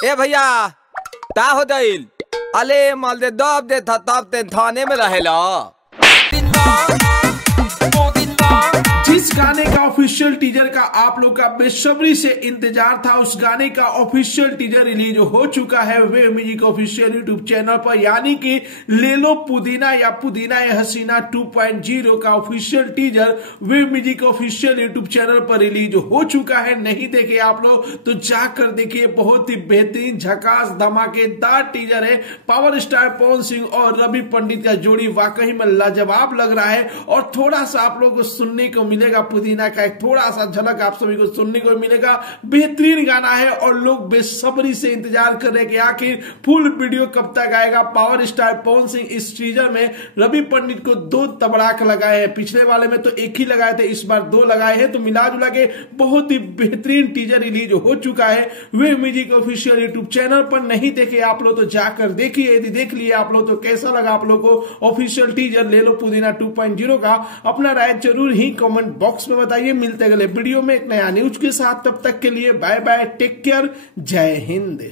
ए भैया का हो गइल? अले माल दे दब दे था तब ते थाने में रहेला। जिस गाने का ऑफिशियल टीजर का आप लोग का बेसब्री से इंतजार था, उस गाने का ऑफिशियल टीजर रिलीज हो चुका है wave music official YouTube channel पर, यानी कि ले लो पुदीना या पुदीना ए हसीना 2.0 का official teaser wave music official YouTube channel पर रिलीज हो चुका है। नहीं देखे आप लोग तो जाकर देखिए, बहुत ही बेहतरीन झकास धमाकेदार टीजर है। पावर स्टार पवन सिंह और रवि पंडित का जोड़ी वाकई में लाजवाब लग रहा है और थोड़ा सा आप लोगों को सुनने को मिलेगा पुदीना का एक थोड़ा सा झलक आप सभी को सुनने को मिलेगा। बेहतरीन गाना है और लोग बेसब्री से इंतजार कर रहे हैं कि आखिर फुल वीडियो कब तक आएगा। पावर स्टार पवन सिंह इस टीजर में रवि पंडित को 2 तबड़ाक लगाए हैं, पिछले वाले में तो 1 ही लगाए थे, इस बार 2 लगाए हैं, तो मिला जुला के बहुत ही बेहतरीन टीजर रिलीज हो चुका है wave music official YouTube channel पर। नहीं देखे आप लोग तो जाकर देखिए, यदि देख लिए आप लोग तो कैसा लगा आप लोग को ऑफिशियल टीजर ले लो पुदीना 2.0 का? अपना राय जरूर ही कमेंट बॉक्स में बताइए। मिलते अगले वीडियो में एक नया न्यूज के साथ, तब तक के लिए बाय बाय, टेक केयर, जय हिंद।